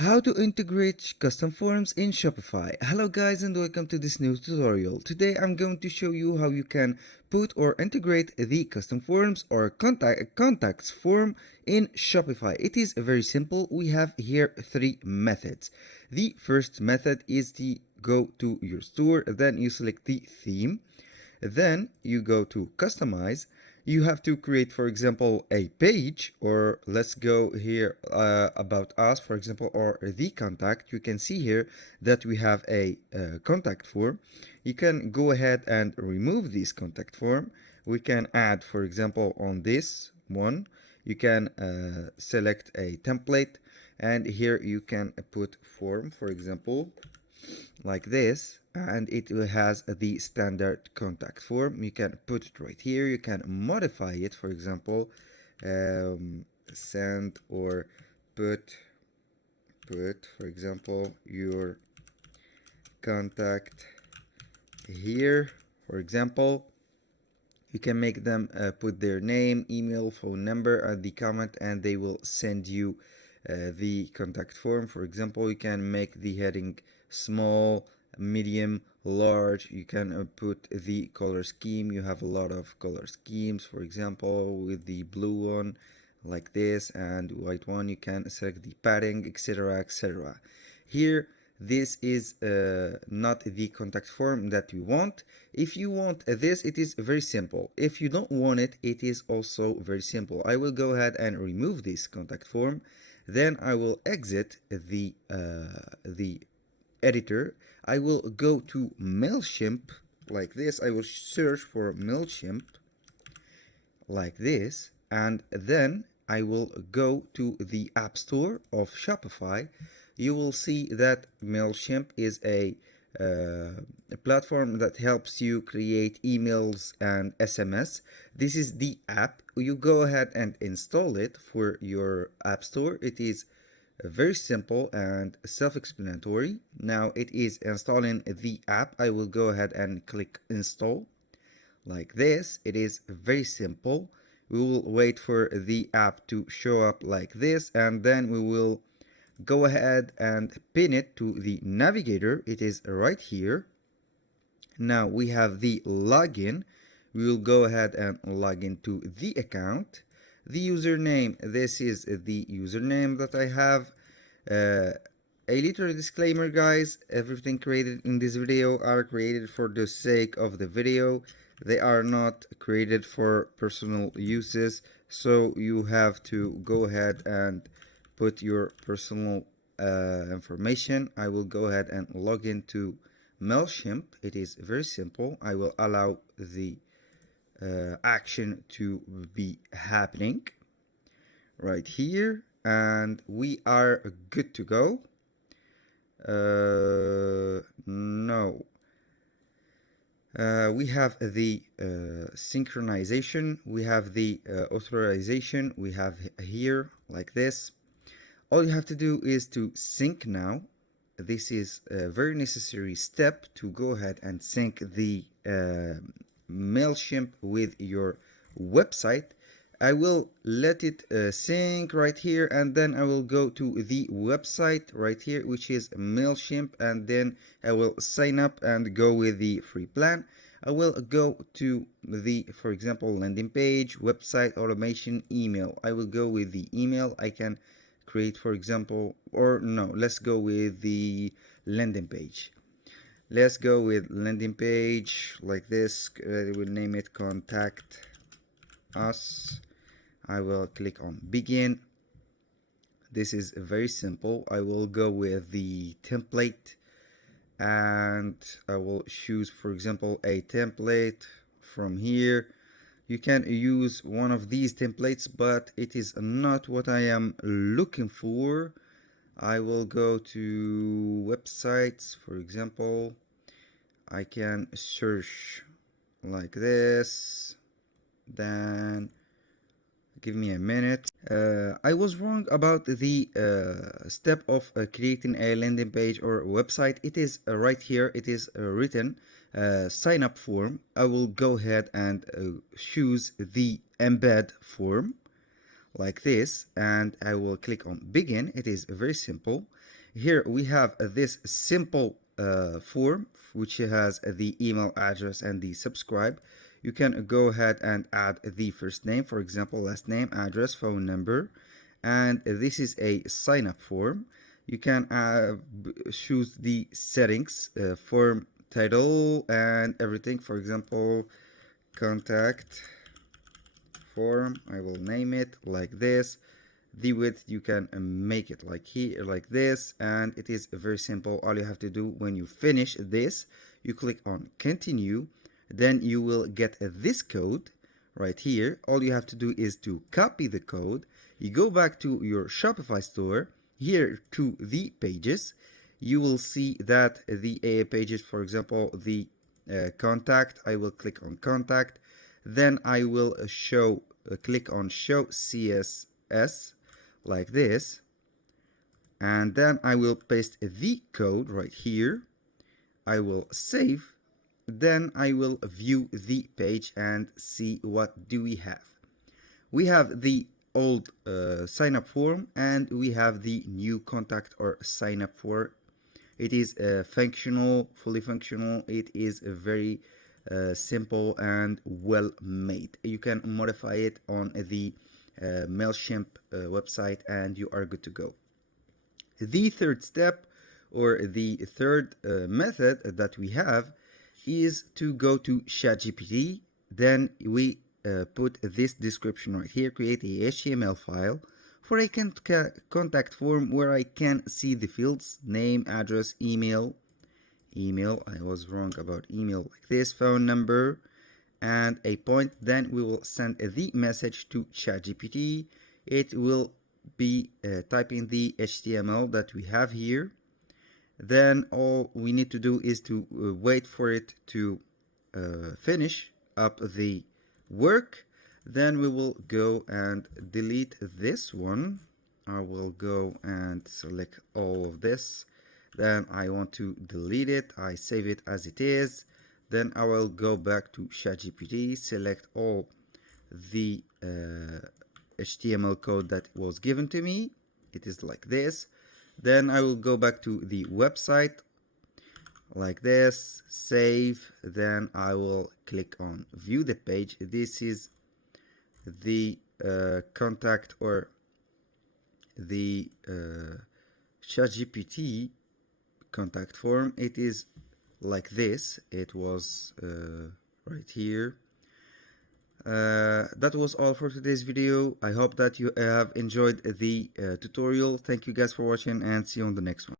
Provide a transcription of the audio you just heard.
How to integrate custom forms in Shopify. Hello guys and welcome to this new tutorial. Today I'm going to show you how you can put or integrate the custom forms or contacts form in Shopify. It is very simple. We have here three methods. The first method is to go to your store, then you select the theme. Then you go to customize. You have to create, for example, a page, or let's go here about us, for example, or the contact. You can see here that we have a contact form. You can go ahead and remove this contact form. We can add, for example, on this one, you can select a template, and here you can put form, for example, like this, and it has the standard contact form. You can put it right here. You can modify it, for example, send or put for example your contact here, for example. You can make them put their name, email, phone number at the comment, and they will send you the contact form. For example, you can make the heading small, medium, large. You can put the color scheme. You have a lot of color schemes, for example, with the blue one like this and white one. You can select the padding, etc., etc. Here, this is not the contact form that you want. If you want this, it is very simple. If you don't want it, it is also very simple. I will go ahead and remove this contact form. Then I will exit the editor. I will go to MailChimp like this. I will search for MailChimp like this, and then I will go to the App Store of Shopify. You will see that MailChimp is a platform that helps you create emails and SMS. This is the app. You go ahead and install it for your App Store. It is very simple and self-explanatory. Now it is installing the app. I will go ahead and click install like this. It is very simple. We will wait for the app to show up like this, and then we will go ahead and pin it to the navigator. It is right here. Now we have the login. We will go ahead and log into the account. The username, this is the username that I have. A little disclaimer, guys, everything created in this video are created for the sake of the video. They are not created for personal uses, so you have to go ahead and put your personal information. I will go ahead and log into MailChimp. It is very simple. I will allow the action to be happening right here, and we are good to go. No. We have the synchronization, we have the authorization, we have here like this. All you have to do is to sync now. This is a very necessary step to go ahead and sync the MailChimp with your website. I will let it sync right here, and then I will go to the website right here, which is MailChimp, and then I will sign up and go with the free plan. I will go to the, for example, landing page, website, automation, email. I will go with the email. I can create, for example, or no, let's go with the landing page. Let's go with landing page like this. I will name it contact us. I will click on begin. This is very simple. I will go with the template, and I will choose, for example, a template from here. You can use one of these templates, but it is not what I am looking for. I will go to websites, for example. I can search like this. Then give me a minute. I was wrong about the step of creating a landing page or website. It is right here. It is written sign up form. I will go ahead and choose the embed form like this, and I will click on begin. It is very simple. Here we have this simple form which has the email address and the subscribe. You can go ahead and add the first name, for example, last name, address, phone number, and this is a sign up form. You can choose the settings, form title and everything. For example, contact form, I will name it like this. The width, you can make it like here, like this, and it is very simple. All you have to do when you finish this, you click on continue. Then you will get this code right here. All you have to do is to copy the code. You go back to your Shopify store, here to the pages. You will see that the pages, for example, the contact, I will click on contact. Then I will click on show CSS like this, and then I will paste the code right here. I will save. Then I will view the page and see what do we have. We have the old sign up form, and we have the new contact or sign up form. It is functional, fully functional. It is a very simple and well made. You can modify it on the MailChimp website and you are good to go. The third step, or the third method that we have, is to go to ChatGPT. Then we put this description right here, create a HTML file for a contact form where I can see the fields, name, address, email, I was wrong about email, like this, phone number, and a point. Then we will send the message to ChatGPT. It will be typing the HTML that we have here. Then all we need to do is to wait for it to finish up the work. Then we will go and delete this one. I will go and select all of this. Then I want to delete it. I save it as it is. Then I will go back to ChatGPT, select all the HTML code that was given to me. It is like this. Then I will go back to the website like this, save. Then I will click on view the page. This is the contact or the ChatGPT contact form. It is like this. It was right here. That was all for today's video. I hope that you have enjoyed the tutorial. Thank you guys for watching, and see you on the next one.